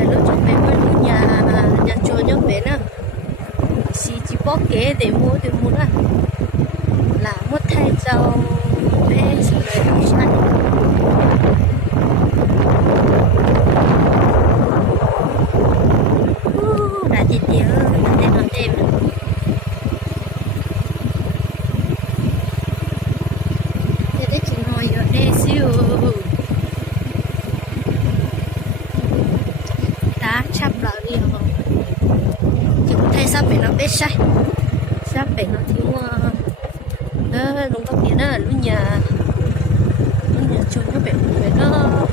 để nó cho bé mới nhà nhà chùa nhóc bé nữa xí chỉ bỏ kế để mua đó là mất thay cho bé sau này học sai đã chị tiêu đã tên nó em thế đấy chị ngồi ở đây siêu đá chắp lại đi không chúng thấy sắp bị nó biết sai sắp bị nó thiếu đúng có tiền đó lúc nhà chồng nó bị nó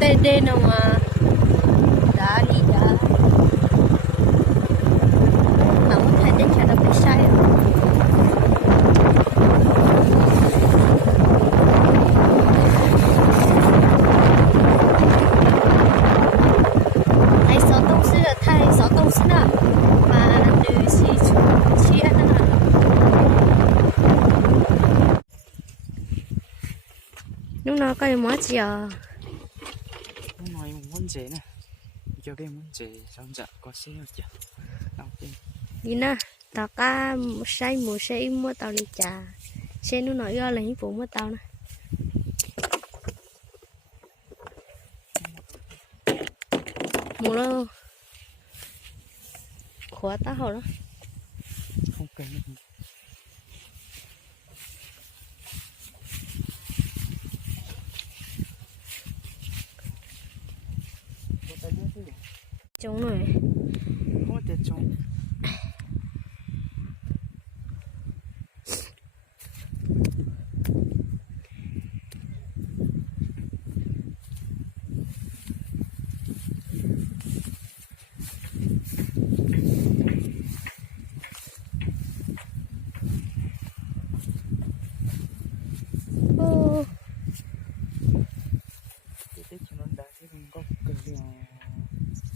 tê đê nào mà đá đi đá mà không thấy đến chả bị sai thay số đông sư là thay số đông sư nào mà từ xí chia nào lúc nào có gì gì à nói 문제 nè, 이게 문제 정작 것이었죠. 나오긴. Nè, tao cá một say mua tao đi trà, xe nó nói ra là những phụ mua tao nè. Mua đâu, khóa tao hầu đó. Không cần. Trống này Có thể trống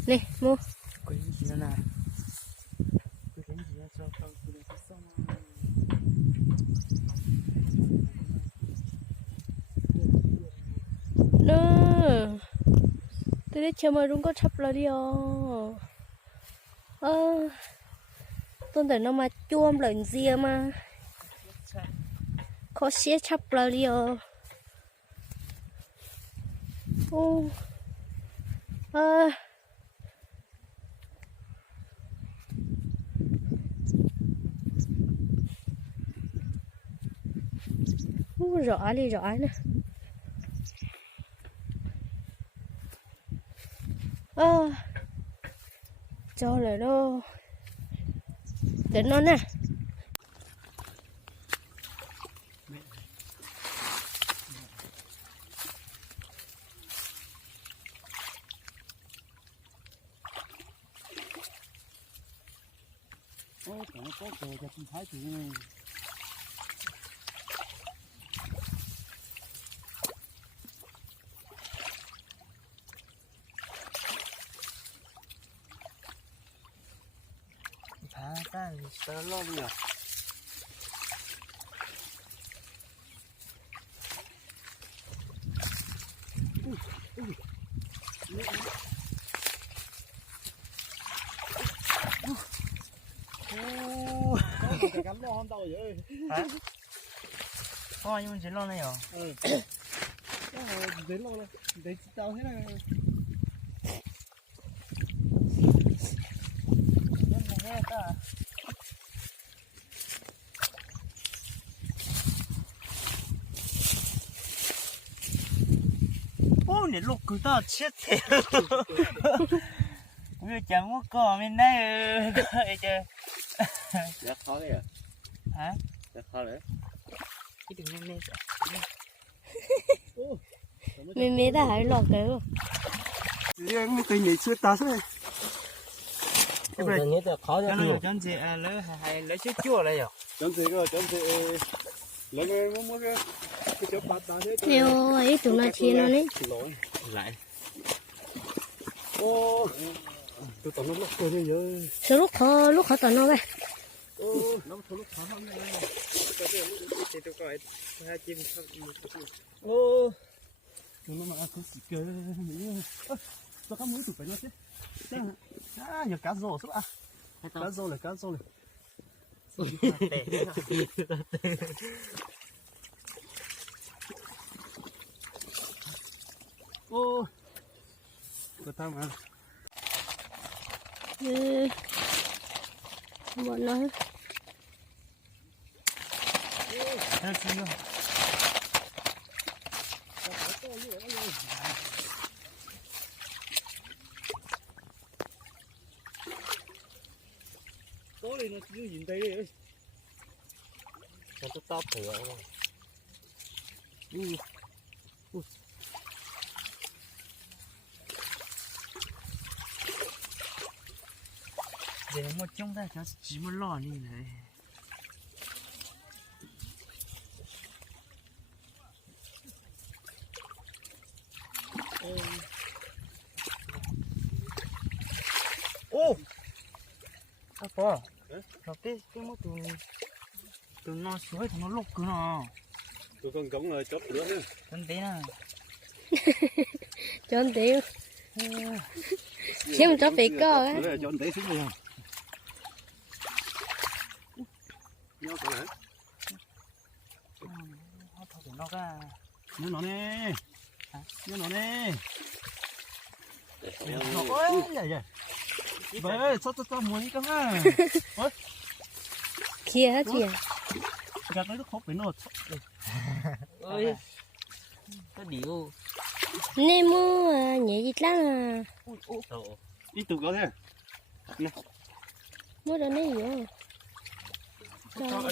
nè mua cái gì nó nè cái gì nó cho tao cứ để xong nè tôi đi chơi mà đúng có chập là đi tôi thấy nó mà chuông lần gì mà có xe chập là đi rõ đi rõ nè cho lại đó đến nó nè có trời cho không thấy thì thả cái sờ lo bây giờ cắm lo không tao vậy hả? Thôi nhưng mà chỉ lo này hả? Ừ. Đến lo này, để tao thế này. Ô, này lúc cứ tao chết thế. Bây giờ chẳng có cỏ bên đây chơi. Rất khó đấy à? Hả? Rất khó đấy. Cái đừng nhanh lên. mình đã hãy lọt cái rồi. Riêng cái tình này chưa tao thế. Cái này nhất là khó cho nó chọn gì lấy hay lấy chút chua này rồi. Chọn gì cơ, chọn gì lấy cái mua cái. cho bát đá thế Theo ấy tụi nó chia nó đấy. lỗi lại ô tôi tổng nó lóc tôi bây giờ Số lúc họ tụi nó vậy. ô nó thôi lúc khó hơn này cái gì lúc thì tôi coi hai chim ô nó mà có gì cơ mình sao các mũi tụi phải nó chứ giờ cá rô số à cá rô này ô tôi tao mà Bọn nó hay chưa tối đi nó cứ nhìn đây đi nó cứ tao thử rồi để một trong ta cho chỉ một lò như này ô sao có nó cái một tụi nó suối thì nó lục cứ nó tôi còn cống rồi chốt nữa nữa con té nè cho anh tiêu. Xem cho phải co á. cho anh té xuống luôn nhau cái này nó ra nhớ nó nè nhớ nó nè ôi dạ dạ vậy sao muốn cái ha Kia hết kìa. gạt nó khóc phải nốt ơi có điệu Nên mua nhẹ gì lắm à. ít tụ có thế Mua đồ này nhiều.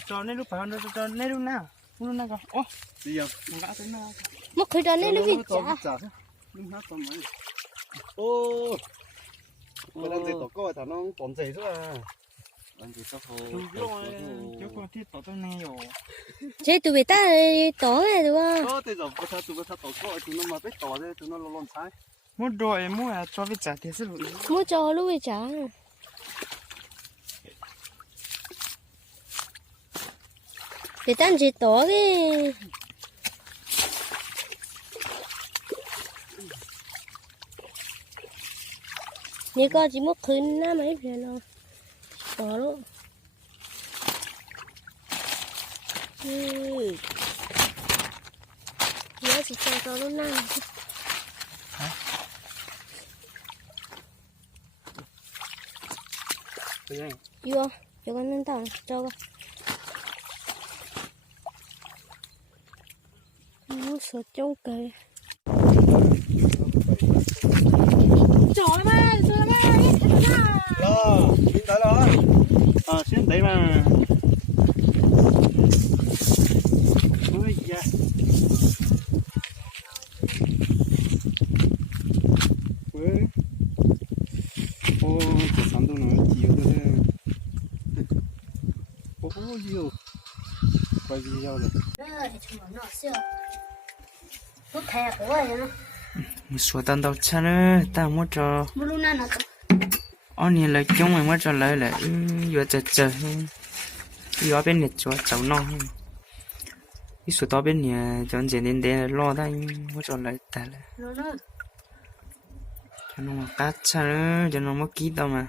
cho nên lúc phải cho nên lúc nào con ô gì vậy gã tới nào Mua khởi đồ này nó bị chả. nhưng hát con mấy ô cái đang dệt tổ coi thằng nó còn dệt nữa à anh chỉ có hồ chứ con thiết tổ tôi này rồi Chế tụi bị ta tổ này đúng không? có thì giờ tụi nó tổ coi tụi nó mà biết tổ thế tụi nó lon sai mua đồ em mua cho với trả tiền xin lỗi Mua cho lúc bị chả. Bị ta chỉ tổ cái như có chỉ mất khuyên nó mấy rồi nó tổ luôn. Nhớ chỉ cho tổ luôn nè. Vô, cho con lên tàu, cho con. Nó sợ trông kì. Trời ơi, trời ơi, lo xin tới lo xin đấy mà ôi da ô cái sản phẩm nó chiều thôi ô nhiều quay video rồi nó thè của vậy nó. một số tao đâu cha nữa tao mua cho Mua luôn nè nó. anh nhìn lại chúng mày mua cho lại là vừa chờ vừa bên này cho cháu non cái số tao bên nhà cho anh đến để lo đây mua cho lại ta là Nó. cho nó mà cắt cha nữa cho nó mất kỹ đâu mà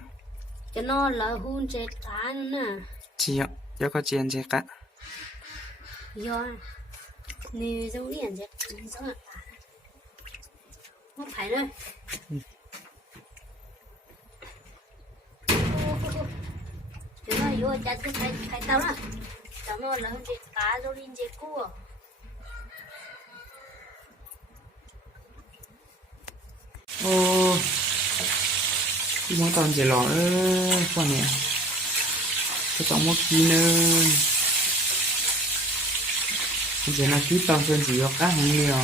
Cho nó là hun chết cá nữa nè. chị ạ cho có chị anh chị cắt Do nè giống liền chết giống là cá. Không phải đâu. Chúng nó vô chặt cái thay tao đó. Cho nó là hun chết cá rồi liền chết cua. ô cái món tao chỉ lọ con này cái tao mất kỹ nữa giờ nó kỹ tao trên chỉ có cá không nhiều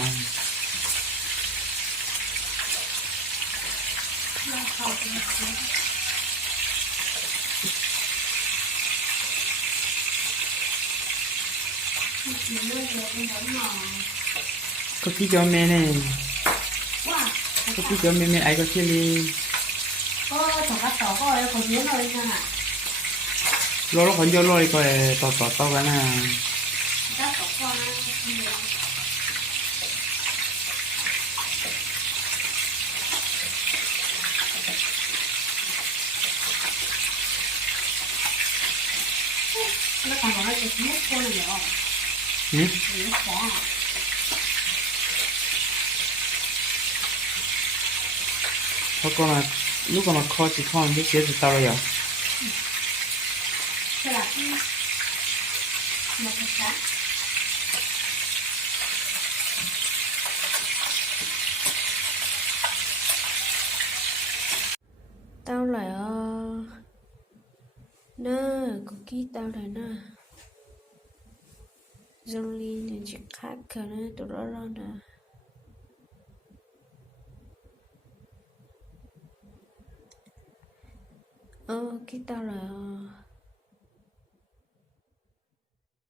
có khi cho mẹ này có khi cho mẹ ấy có khi đi lo còn cho lo coi tỏ cái nào ừ? Có con là lúc còn là kho chỉ kho biết xếp từ tao rồi à tao lại nè có ký tao lại nè dòng ly này chỉ khác cả nè tụi đó rồi nè ký tao lại